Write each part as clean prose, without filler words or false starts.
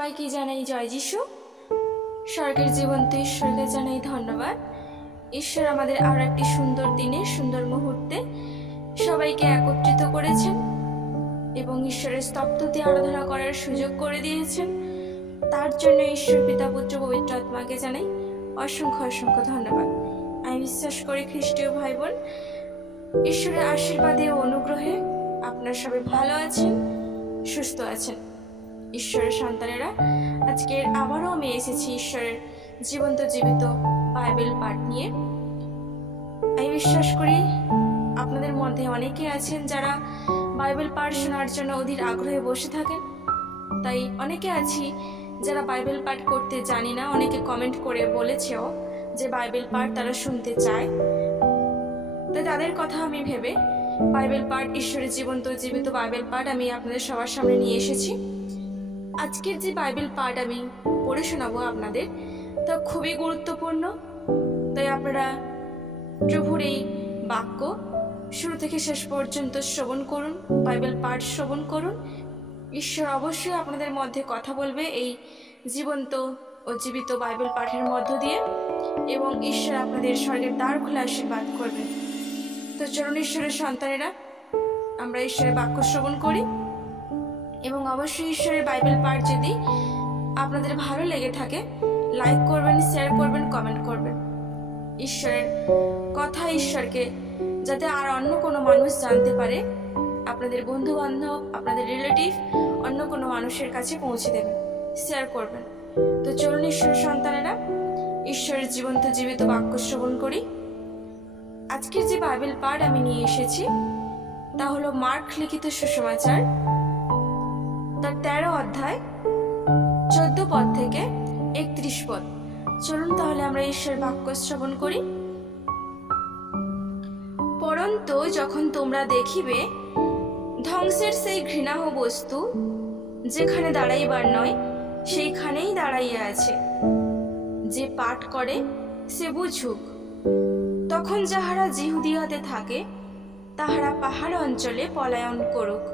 সবাইকে জানাই জয় যিশু। স্বর্গের জীবন্ত ঈশ্বরকে জানাই ধন্যবাদ। ঈশ্বর আমাদের আরো একটি সুন্দর দিনে সুন্দর মুহূর্তে সবাইকে একত্রিত করেছেন এবং ঈশ্বরের স্তবস্তুতি আরাধনা করার সুযোগ করে দিয়েছেন। তার জন্য ঈশ্বর পিতা পুত্র পবিত্র আত্মাকে জানাই অসংখ্য অসংখ্য ধন্যবাদ। আমি বিশ্বাস করি খ্রিস্টীয় ভাই বোন ঈশ্বরের আশীর্বাদে ও অনুগ্রহে আপনারা সবাই ভালো আছেন, সুস্থ আছেন। ঈশ্বরের সন্তানেরা, আজকের আবারও আমি এসেছি ঈশ্বরের জীবন্ত জীবিত বাইবেল পাঠ নিয়ে। আমি বিশ্বাস করি আপনাদের মধ্যে অনেকে আছেন যারা বাইবেল পাঠ শোনার জন্য অধীর আগ্রহে বসে থাকেন। তাই অনেকে আছি যারা বাইবেল পাঠ করতে জানি না, অনেকে কমেন্ট করে বলেছেও যে বাইবেল পাঠ তারা শুনতে চায়। তাই তাদের কথা আমি ভেবে বাইবেল পাঠ, ঈশ্বরের জীবন্ত জীবিত বাইবেল পাঠ আমি আপনাদের সবার সামনে নিয়ে এসেছি। আজকের যে বাইবেল পাঠ আমি পড়ে শোনাবো আপনাদের, তা খুবই গুরুত্বপূর্ণ। তাই আপনারা প্রভুর এই বাক্য শুরু থেকে শেষ পর্যন্ত শ্রবণ করুন, বাইবেল পাঠ শ্রবণ করুন। ঈশ্বর অবশ্যই আপনাদের মধ্যে কথা বলবে এই জীবন্ত ও জীবিত বাইবেল পাঠের মধ্য দিয়ে, এবং ঈশ্বর আপনাদের স্বর্গের দ্বার খুলে আশীর্বাদ করবেন। তো চলুন ঈশ্বরের সন্তানেরা, আমরা ঈশ্বরের বাক্য শ্রবণ করি। এবং অবশ্যই ঈশ্বরের বাইবেল পাঠ যদি আপনাদের ভালো লেগে থাকে, লাইক করবেন, শেয়ার করবেন, কমেন্ট করবেন। ঈশ্বরের কথা ঈশ্বরকে যাতে আর অন্য কোনো মানুষ জানতে পারে, আপনাদের বন্ধু বান্ধব, আপনাদের রিলেটিভ, অন্য কোনো মানুষের কাছে পৌঁছে দেবেন, শেয়ার করবেন। তো চলুন ঈশ্বরের সন্তানেরা, ঈশ্বরের জীবন্ত জীবিত বাক্য শ্রবণ করি। আজকের যে বাইবেল পাঠ আমি নিয়ে এসেছি তা হলো মার্ক লিখিত সুসমাচার, তার 13 অধ্যায় 14 পদ থেকে 31 পদ। চলুন তাহলে আমরা ঈশ্বরের বাক্য শ্রবণ করি। পরন্তু যখন তোমরা দেখিবে ধ্বংসের সেই ঘৃণাহ বস্তু যেখানে দাঁড়াইবার নয় সেইখানেই দাঁড়াইয়া আছে, যে পাঠ করে সে বুঝুক। তখন যাহারা জিহুদিয়াতে থাকে তাহারা পাহাড় অঞ্চলে পলায়ন করুক,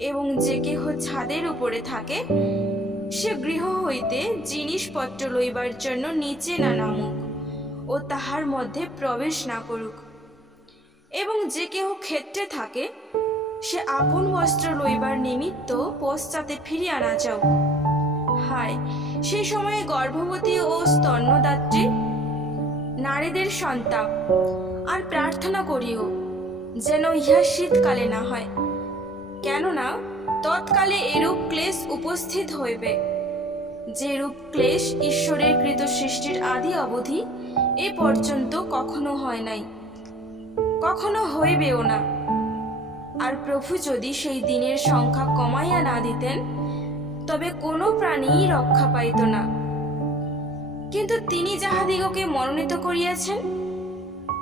এবং যে কেহ ছাদের উপরে থাকে সে গৃহ হইতে জিনিসপত্র লইবার জন্য নিচে না নামুক ও তাহার মধ্যে প্রবেশ না করুক। এবং যে কেহ ক্ষেত্রে থাকে সে আপন বস্ত্র লইবার নিমিত্ত পশ্চাতে ফিরিয়া না যাও। হায়, সেই সময়ে গর্ভবতী ও স্তন্যদাত্রী নারীদের সন্তাপ, আর প্রার্থনা করিও যেন ইহা শীতকালে না হয়, কেননা তৎকালে এরূপ ক্লেশ উপস্থিত হইবে যেরূপ ক্লেশ ঈশ্বরের কৃত সৃষ্টির আদি অবধি এ পর্যন্ত কখনো হয় নাই, কখনো হইবেও না। আর প্রভু যদি সেই দিনের সংখ্যা কমাইয়া না দিতেন তবে কোনো প্রাণীই রক্ষা পাইত না। কিন্তু তিনি যাহাদিগকে মনোনীত করিয়াছেন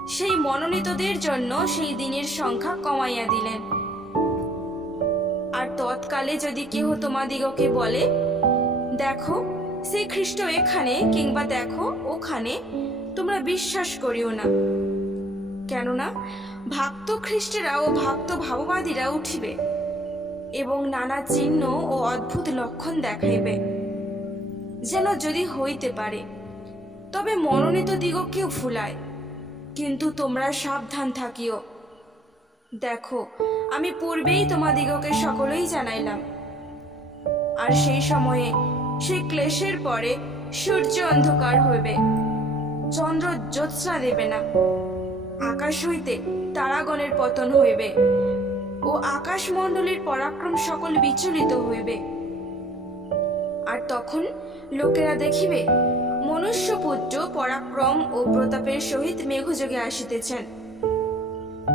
সেই মনোনীতদের জন্য সেই দিনের সংখ্যা কমাইয়া দিলেন। আর তৎকালে যদি কেহ তোমাদিগকে বলে, দেখো সেই খ্রিস্ট এখানে, কিংবা দেখো ওখানে, তোমরা বিশ্বাস করিও না। কেননা ভক্ত খ্রিস্টেরা ও ভক্ত ভাববাদীরা উঠিবে এবং নানা চিহ্ন ও অদ্ভুত লক্ষণ দেখাইবে, যেন যদি হইতে পারে তবে মনোনীত দিগকেও ভুলায়। কিন্তু তোমরা সাবধান থাকিও। দেখো, আমি পূর্বেই তোমাদিগকে সকলেই জানাইলাম। আর সেই সময়ে সেই ক্লেশের পরে সূর্য অন্ধকার হইবে, চন্দ্র জ্যোৎস্না দেবে না, আকাশ হইতে তারাগণের পতন হইবে ও আকাশমণ্ডলীর পরাক্রম সকল বিচলিত হইবে। আর তখন লোকেরা দেখিবে মনুষ্যপুত্র পরাক্রম ও প্রতাপের সহিত মেঘযোগে আসিতেছেন।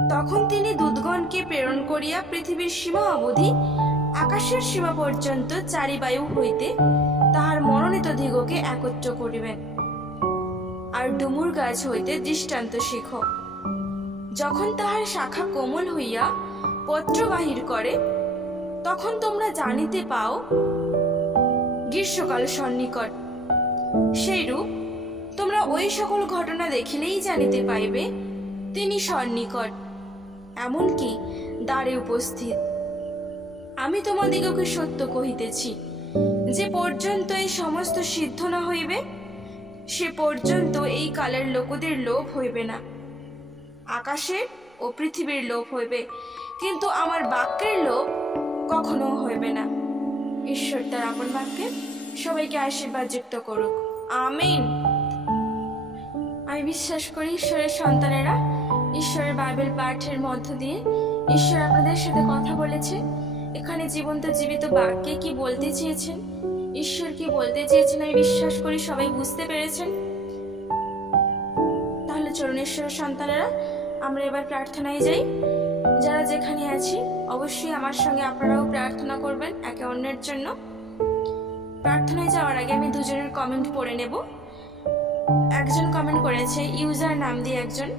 তখন তিনি দূতগণকে প্রেরণ করিয়া পৃথিবীর সীমা অবধি আকাশের সীমা পর্যন্ত চারিবায়ু হইতে তাহার মনোনীত দিগকে একত্র করিবেন। আর ডুমুর গাছ হইতে দৃষ্টান্ত শিখ, যখন তাহার শাখা কোমল হইয়া পত্র বাহির করে, তখন তোমরা জানিতে পাও গ্রীষ্মকাল সন্নিকট। সেইরূপ তোমরা ওই সকল ঘটনা দেখিলেই জানিতে পাইবে তিনি সন্নিকট, এমনকি দ্বারে উপস্থিত। আমি তোমাদিগকে সত্য কহিতেছি, যে পর্যন্ত এই সমস্ত সিদ্ধ না হইবে সে পর্যন্ত এই কালের লোকদের লোভ হইবে না। আকাশের ও পৃথিবীর লোভ হইবে, কিন্তু আমার বাক্যের লোভ কখনো হইবে না। ঈশ্বর তার আপন বাক্যে সবাইকে আশীর্বাদ যুক্ত করুক। আমিন। আমি বিশ্বাস করি ঈশ্বরের সন্তানেরা ঈশ্বরের বাইবেল পাঠের মধ্য দিয়ে ঈশ্বর আপনাদের সাথে কথা বলেছে। এখানে জীবন্ত জীবিত বাক্যে কি বলতে চেয়েছেন, ঈশ্বর কি বলতে চেয়েছেন, আমি বিশ্বাস করি সবাই বুঝতে পেরেছেন। তাহলে চলুন ঈশ্বরের সন্তানেরা আমরা এবার প্রার্থনায় যাই। যারা যেখানে আছি অবশ্যই আমার সঙ্গে আপনারাও প্রার্থনা করবেন একে অন্যের জন্য। প্রার্থনায় যাওয়ার আগে আমি দুজনের কমেন্ট পড়ে নেব। একজন কমেন্ট করেছে ইউজার নাম দিয়ে একজন,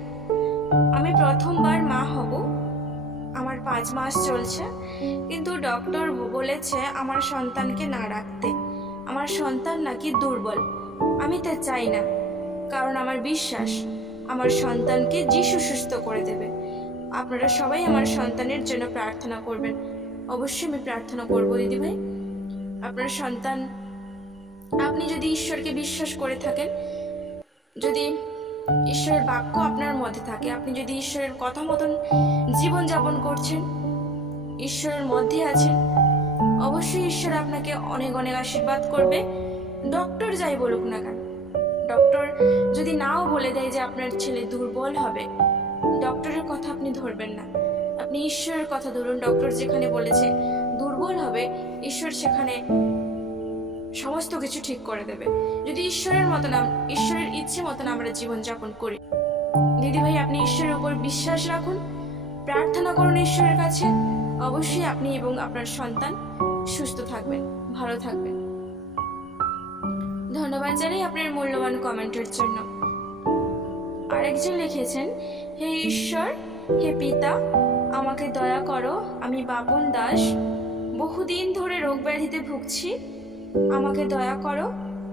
আমি প্রথমবার মা হব, আমার 5 মাস চলছে, কিন্তু ডক্টর বলেছে আমার সন্তানকে না রাখতে। আমার সন্তান নাকি দুর্বল, আমি তা চাই না, কারণ আমার বিশ্বাস আমার সন্তানকে যিশু সুস্থ করে দেবে। আপনারা সবাই আমার সন্তানের জন্য প্রার্থনা করবেন। অবশ্যই আমি প্রার্থনা করবো দিদিভাই। আপনার সন্তান, আপনি যদি ঈশ্বরকে বিশ্বাস করে থাকেন, যদি ঈশ্বরের বাক্য আপনার মধ্যে থাকে, আপনি যদি ঈশ্বরের কথা মতন জীবনযাপন করছেন, ঈশ্বরের মধ্যে আছেন, অবশ্যই ঈশ্বর আপনাকে অনেক অনেক আশীর্বাদ করবে। ডক্টর যাই বলুক না কেন, ডক্টর যদি নাও বলে দেয় যে আপনার ছেলে দুর্বল হবে, ডক্টরের কথা আপনি ধরবেন না, আপনি ঈশ্বরের কথা ধরুন। ডক্টর যেখানে বলেছে দুর্বল হবে, ঈশ্বর সেখানে সমস্ত কিছু ঠিক করে দেবে, যদি ঈশ্বরের মতন, ঈশ্বরের ইচ্ছে মতন আমরা জীবনযাপন করি। দিদিভাই আপনি ঈশ্বরের উপর বিশ্বাস রাখুন, প্রার্থনা করুন ঈশ্বরের কাছে, অবশ্যই আপনি এবং আপনার সন্তান সুস্থ থাকবেন, ভালো থাকবেন। ধন্যবাদ জানাই আপনার মূল্যবান কমেন্টের জন্য। আরেকজন লিখেছেন, হে ঈশ্বর, হে পিতা, আমাকে দয়া করো, আমি বাপন দাস, বহুদিন ধরে রোগ ব্যাধিতে ভুগছি, আমাকে দয়া করো,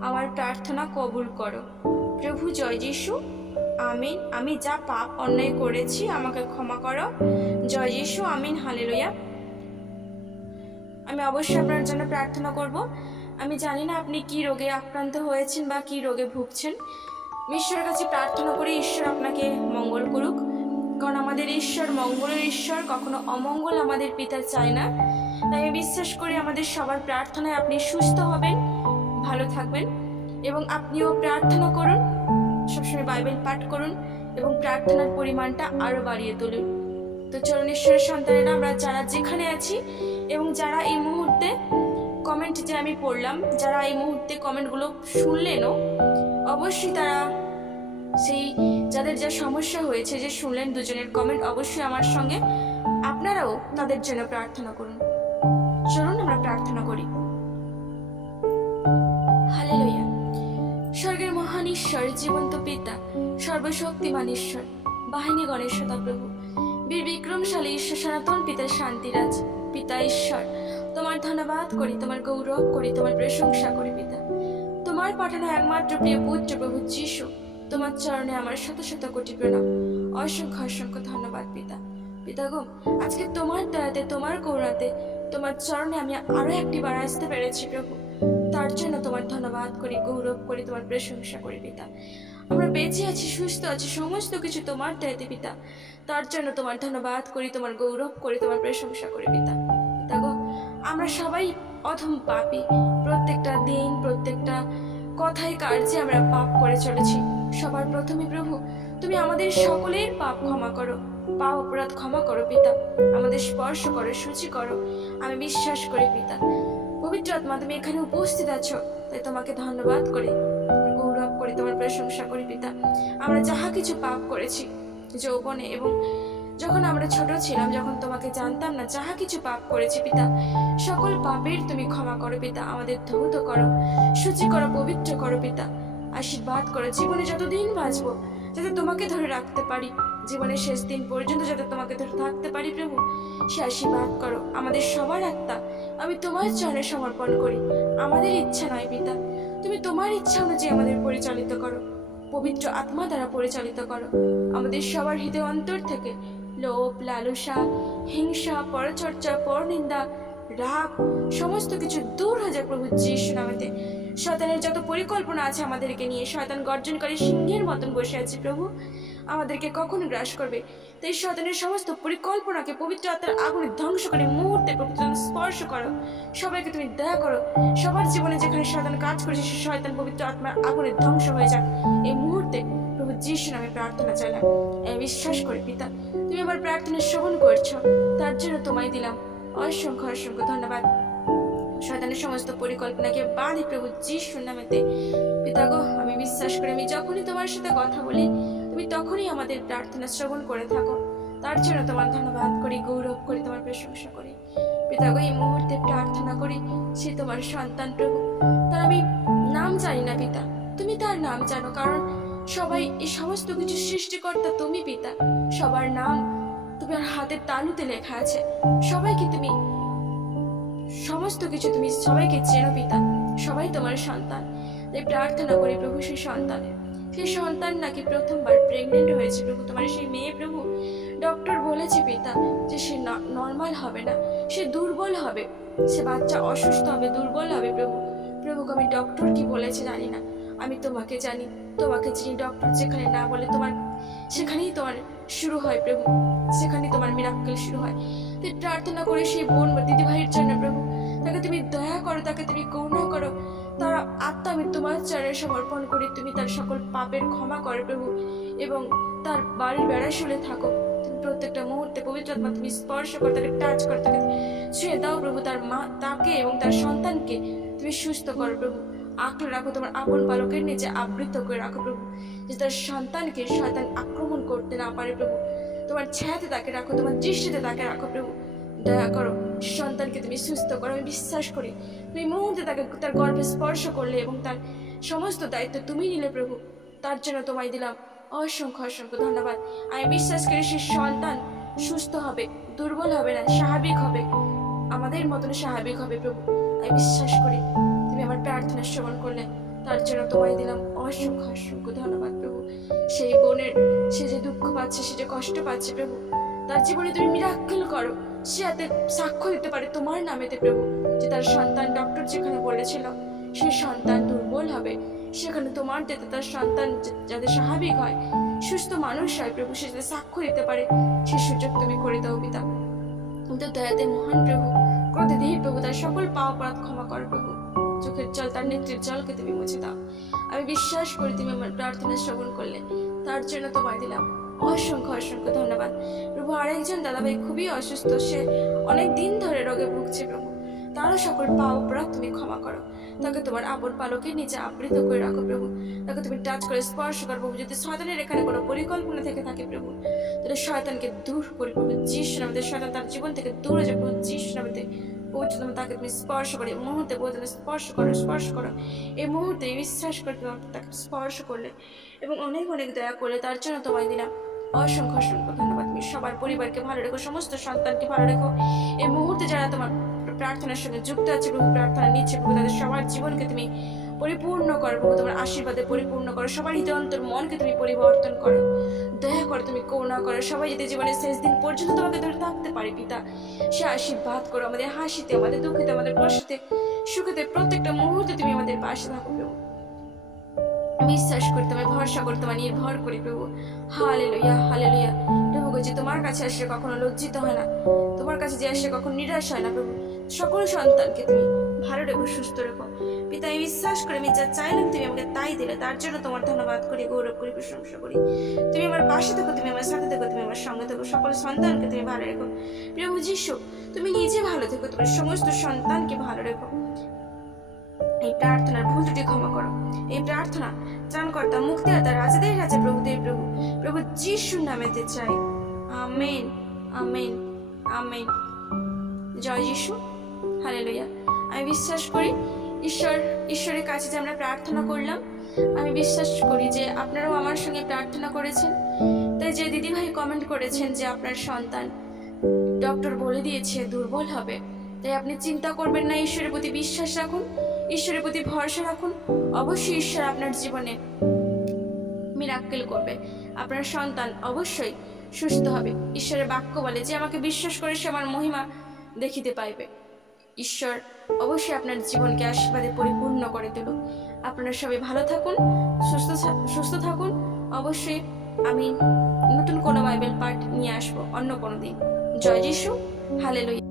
আমার প্রার্থনা কবুল করো। প্রভু জয় যিশু, আমিন। আমি যা পাপ অন্যায় করেছি আমাকে ক্ষমা করো, জয় যিশু, আমিন, হালেলুয়া। আমি অবশ্যই আপনার জন্য প্রার্থনা করব। আমি জানি না আপনি কি রোগে আক্রান্ত হয়েছেন বা কি রোগে ভুগছেন, ঈশ্বরের কাছে প্রার্থনা করি ঈশ্বর আপনাকে মঙ্গল করুক, কারণ আমাদের ঈশ্বর মঙ্গলের ঈশ্বর, কখনো অমঙ্গল আমাদের পিতা চায় না। তাই আমি বিশ্বাস করি আমাদের সবার প্রার্থনায় আপনি সুস্থ হবেন, ভালো থাকবেন, এবং আপনিও প্রার্থনা করুন, সবসময় বাইবেল পাঠ করুন এবং প্রার্থনার পরিমাণটা আরো বাড়িয়ে তুলুন। তো চলুন ঈশ্বরের সন্তানেরা আমরা যারা যেখানে আছি এবং যারা এই মুহূর্তে কমেন্ট যে আমি পড়লাম, যারা এই মুহূর্তে কমেন্টগুলো শুনলেনও, অবশ্যই তারা সেই যাদের যা সমস্যা হয়েছে যে শুনলেন দুজনের কমেন্ট, অবশ্যই আমার সঙ্গে আপনারাও তাদের জন্য প্রার্থনা করুন। চলুন আমরা প্রার্থনা করি। হালেলুয়া। স্বর্গের মহান ঈশ্বর, জীবন্ত পিতা, সর্বশক্তিমান ঈশ্বর, বাহিনী গণেশতা প্রভু, বীর বিক্রমশালী ঈশ্বর, সনাতন পিতার শান্তিরাজ পিতা ঈশ্বর, তোমার ধন্যবাদ করি, তোমার গৌরব করি, তোমার প্রশংসা করি পিতা। তোমার পাঠানো একমাত্র প্রিয় পুত্র প্রভু যিশু, তোমার চরণে আমার শত শত কোটি প্রণাম, অসংখ্য অসংখ্য ধন্যবাদ পিতা। পিতা গো, আজকে তোমার দয়াতে, তোমার করুণাতে, তোমার চরণে আমি আরো একটি বার আসতে পেরেছি প্রভু, তার জন্য তোমার ধন্যবাদ করি, গৌরব করি, তোমার প্রশংসা করি পিতা। আমরা বেঁচে আছি, সুস্থ আছি, সমস্ত কিছু তোমার দয়াতে পিতা, তার জন্য তোমার ধন্যবাদ করি, তোমার গৌরব করি, তোমার প্রশংসা করি পিতা। পিতা গো, আমরা সবাই অধম পাপী, প্রত্যেকটা দিন, প্রত্যেকটা কথায় কার্যে আমরা পাপ করে চলেছি। সবার প্রথমে প্রভু তুমি আমাদের সকলের পাপ ক্ষমা করো, পাপ অপরাধ ক্ষমা করো পিতা, আমাদের স্পর্শ করো, সূচি করো। আমি বিশ্বাস করি পিতা, পবিত্র আত্মা তুমি এখানে উপস্থিত আছো, তাই তোমাকে ধন্যবাদ করি, গৌরব করি, তোমার প্রশংসা করি পিতা। আমরা যাহা কিছু পাপ করেছি যৌবনে এবং যখন আমরা ছোট ছিলাম, যখন তোমাকে জানতাম না, যাহা কিছু পাপ করেছি পিতা, সকল পাপের তুমি ক্ষমা করো পিতা, আমাদের ধৌত করো, সূচি করো, পবিত্র করো পিতা। আশীর্বাদ করো, জীবনে যতদিন বাঁচবো যাতে তোমাকে ধরে রাখতে পারি, জীবনের শেষ দিন পর্যন্ত যাতে তোমাকে ধরে থাকতে পারি প্রভু, সে আশীর্বাদ করো। আমাদের সবার আত্মা আমি তোমার চরণে সমর্পণ করি, আমাদের ইচ্ছা নয় পিতা, তুমি তোমার ইচ্ছা অনুযায়ী আমাদের পরিচালিত করো, পবিত্র আত্মা দ্বারা পরিচালিত করো। আমাদের সবার হৃদয় অন্তর থেকে লোভ, লালসা, হিংসা, পরচর্চা, পরনিন্দা, রাগ সমস্ত কিছু দূর হয়ে যায় প্রভু যিশু নামেতে। শয়তানের যত পরিকল্পনা আছে আমাদেরকে নিয়ে, শয়তান গর্জনকারী সিংহের মতন বসে আছে প্রভু, আমাদেরকে কখন গ্রাস করবে। তাই শয়তানের সমস্ত পরিকল্পনাকে পবিত্র আত্মার আগুনে ধ্বংস করে মুহূর্তে প্রভু স্পর্শ করো। সবাইকে তুমি দয়া করো, সবার জীবনে যেখানে শয়তান কাজ করেছে সে শয়তান পবিত্র আত্মার আগুনে ধ্বংস হয়ে যাক এই মুহূর্তে প্রভু যিশু নামে প্রার্থনা চাইলাম। আমি বিশ্বাস করি পিতা তুমি আমার প্রার্থনা শ্রবণ করছো, তার জন্য তোমায় দিলাম অসংখ্য অসংখ্য ধন্যবাদ। শয়তানের সমস্ত পরিকল্পনাকে বাঁধি প্রভু যিশুর নামেতে। পিতা গো, আমি বিশ্বাস করি আমি যখনই তোমার সাথে কথা বলি তুমি তখনই আমাদের প্রার্থনা শ্রবণ করে থাকো, তার জন্য তোমার ধন্যবাদ করি, গৌরব করি, তোমার প্রশংসা করি। পিতা গো, এই মুহূর্তে প্রার্থনা করি সে তোমার সন্তান প্রভু, তার আমি নাম জানি না পিতা, তুমি তার নাম জানো, কারণ সবাই এই সমস্ত কিছু সৃষ্টিকর্তা তুমি পিতা, সবার নাম তোমার হাতের তালুতে লেখা আছে, সবাইকে তুমি সমস্ত কিছু তুমি সবাইকে চেনো পিতা, সবাই তোমার সন্তান। তাই প্রার্থনা করি প্রভু সেই সন্তানের, সেই সন্তান নাকি প্রথমবার প্রেগনেন্ট হয়েছে প্রভু, তোমার সেই মেয়ে প্রভু, ডক্টর বলেছে পিতা যে সে নর্মাল হবে না, সে দুর্বল হবে, সে বাচ্চা অসুস্থ হবে, দুর্বল হবে প্রভু। প্রভু আমি ডক্টর কি বলেছে জানি না, আমি তোমাকে জানি, তোমাকে চিনি। ডক্টর যেখানে না বলে তোমার সেখানেই তোমার শুরু হয় প্রভু, সেখানেই তোমার মিরাক্কেল শুরু হয়। তাই প্রার্থনা করে সেই বোন বা দিদি ভাইয়ের জন্য প্রভু, তাকে তুমি দয়া করো, তাকে তুমি করুণা করো, তার আত্মা আমি তোমার চরণে সমর্পণ করি, তুমি তার সকল পাপের ক্ষমা করো প্রভু, এবং তার বাড়ির বেড়াশোলে থাকো তুমি প্রত্যেকটা মুহূর্তে পবিত্র আত্মা তুমি স্পর্শ করো, তাকে টাচ করো, তাকে ছুঁয়ে দাও প্রভু, তার মা তাকে এবং তার সন্তানকে তুমি সুস্থ করো প্রভু, আঁকড়ে রাখো তোমার আপন পালকের নিচে, আবৃত করে রাখো প্রভু, যে তার সন্তানকে শয়তান আক্রমণ করতে না পারে প্রভু, তোমার ছায়াতে তাকে রাখো, তোমার দৃষ্টিতে তাকে রাখো প্রভু, দয়া করো সন্তানকে তুমি সুস্থ করো। আমি বিশ্বাস করি তুমি মুহূর্তে তাকে তার গর্ভে স্পর্শ করলে এবং তার সমস্ত দায়িত্ব তুমি নিলে প্রভু, তার জন্য তোমায় দিলাম অসংখ্য অসংখ্য ধন্যবাদ। আমি বিশ্বাস করি সেই সন্তান সুস্থ হবে, দুর্বল হবে না, স্বাভাবিক হবে, আমাদের মতন স্বাভাবিক হবে প্রভু। আমি বিশ্বাস করি তুমি আমার প্রার্থনা শ্রবণ করলে, তার জন্য তোমায় দিলাম অসংখ্য অসংখ্য ধন্যবাদ প্রভু। সেই বোনের সে যে দুঃখ পাচ্ছে, সে যে কষ্ট পাচ্ছে প্রভু, তার জীবনে তুমি মিরাক্কেল করো, সে যাতে সাক্ষ্য দিতে পারে তোমার নামেতে প্রভু, যে তার সন্তান ডক্টর যেখানে বলেছিল সে সন্তান দুর্বল হবে, সেখানে তোমার যাতে তার সন্তান যাতে স্বাভাবিক হয়, সুস্থ মানুষ হয় প্রভু, সে যাতে সাক্ষ্য দিতে পারে, সে সুযোগ তুমি করে দাও পিতা। কিন্তু দয়াতে মহান প্রভু, ক্রোধে দেহি প্রভু, তার সকল পাপ অপরাধ ক্ষমা করো প্রভু, চোখের জল তার নেত্রের জলকে তুমি মুছে দাও। আমি বিশ্বাস করি তুমি আমার প্রার্থনা শ্রবণ করলে, তার জন্য তোমায় দিলাম অসংখ্য অসংখ্য ধন্যবাদ প্রভু। আরেকজন দাদাভাই খুবই অসুস্থ, সে অনেক দিন ধরে রোগে ভুগছে প্রভু, তারও সকল পাপ অপরাধ তুমি ক্ষমা করো, তাকে তোমার আপন পালকের নিচে আবৃত করে রাখো প্রভু, তাকে তুমি টাচ করে স্পর্শ করো প্রভু। যদি শয়তানের এখানে কোনো পরিকল্পনা থেকে থাকে প্রভু, তাহলে শয়তানকে দূর করে প্রভু যিশু নামে, শয়তান তার জীবন থেকে দূরে যায় প্রভু যিশু নামে। পৌঁছে তুমি তাকে তুমি স্পর্শ করে এই মুহূর্তে বলতে স্পর্শ করো, স্পর্শ করো এই মুহূর্তে, বিশ্বাস করে তুমি তাকে স্পর্শ করলে এবং অনেক অনেক দয়া করলে, তার জন্য তোমায় দিলাম অসংখ্য অসংখ্য ধন্যবাদ। তুমি সবার পরিবারকে ভালো রেখো, সমস্ত সন্তানকে ভালো রেখো। এই মুহূর্তে যারা তোমার প্রার্থনার সঙ্গে যুক্ত আছে প্রভু, প্রার্থনা নিচ্ছে প্রভু, তাদের সবার জীবনকে তুমি পরিপূর্ণ করো প্রভু, তোমার আশীর্বাদে পরিপূর্ণ করো, সবার হৃদয়ন্তর মনকে তুমি পরিবর্তন করো, দয়া করো, তুমি করুণা করো, সবাই যদি জীবনের শেষ দিন পর্যন্ত তোমাকে ধরে থাকতে পারে পিতা, সে আশীর্বাদ করো, আমাদের হাসিতে, আমাদের দুঃখিতে, আমাদের কষ্টতে, সুখেতে, প্রত্যেকটা মুহূর্তে তুমি আমাদের পাশে থাকো প্রভু। বিশ্বাস করি তোমায়, ভরসা করি তোমায়, নির্ভর করি প্রভু। হালেলুয়া হালেলুয়া প্রভু গো, যে তোমার কাছে আসলে কখনো লজ্জিত হয় না, তোমার কাছে যে আসলে কখনো নিরাশ হয় না প্রভু, সকল সন্তানকে তুমি ভালো রেখো, সুস্থ রেখো পিতা। আমি বিশ্বাস করি আমি যা চাইলাম তুমি আমাকে তাই দিলে, তার জন্য তোমার ধন্যবাদ করি, গৌরব করি, প্রশংসা করি। তুমি আমার পাশে থেকো, তুমি আমার সাথে থেকো, তুমি আমার সঙ্গে থেকো, সকল সন্তানকে তুমি ভালো রেখো প্রভু যিশু। তুমি নিজে ভালো থেকো, তোমার সমস্ত সন্তানকে ভালো রেখো। এই প্রার্থনার ভুল ত্রুটি ক্ষমা করো, এই প্রার্থনা ত্রাণকর্তা, মুক্তিদাতা, রাজাদের রাজা, প্রভুদের প্রভু, প্রভু যিশুর নামেতে চাই, আমেন আমেন আমেন। জয় যিশু, হালেলুয়া। আমি বিশ্বাস করি ঈশ্বরের কাছে যে আমরা প্রার্থনা করলাম, আমি বিশ্বাস করি যে আপনারাও আমার সঙ্গে প্রার্থনা করেছেন। তাই যে দিদিভাই কমেন্ট করেছেন যে আপনার সন্তান ডক্টর বলে দিয়েছে দুর্বল হবে, তাই আপনি চিন্তা করবেন না, ঈশ্বরের প্রতি বিশ্বাস রাখুন, ঈশ্বরের প্রতি ভরসা রাখুন, অবশ্যই ঈশ্বর আপনার জীবনে মিরাক্কেল করবে, আপনার সন্তান অবশ্যই সুস্থ হবে। ঈশ্বরের বাক্য বলে যে আমাকে বিশ্বাস করে সে আমার মহিমা দেখিতে পাইবে। ঈশ্বর অবশ্যই আপনার জীবনকে আশীর্বাদে পরিপূর্ণ করে তুলুক। আপনারা সবাই ভালো থাকুন, সুস্থ থাকুন। অবশ্যই আমি নতুন কোনো বাইবেল পাঠ নিয়ে আসবো অন্য কোনো দিন। জয় যিশু, হালেলুয়া।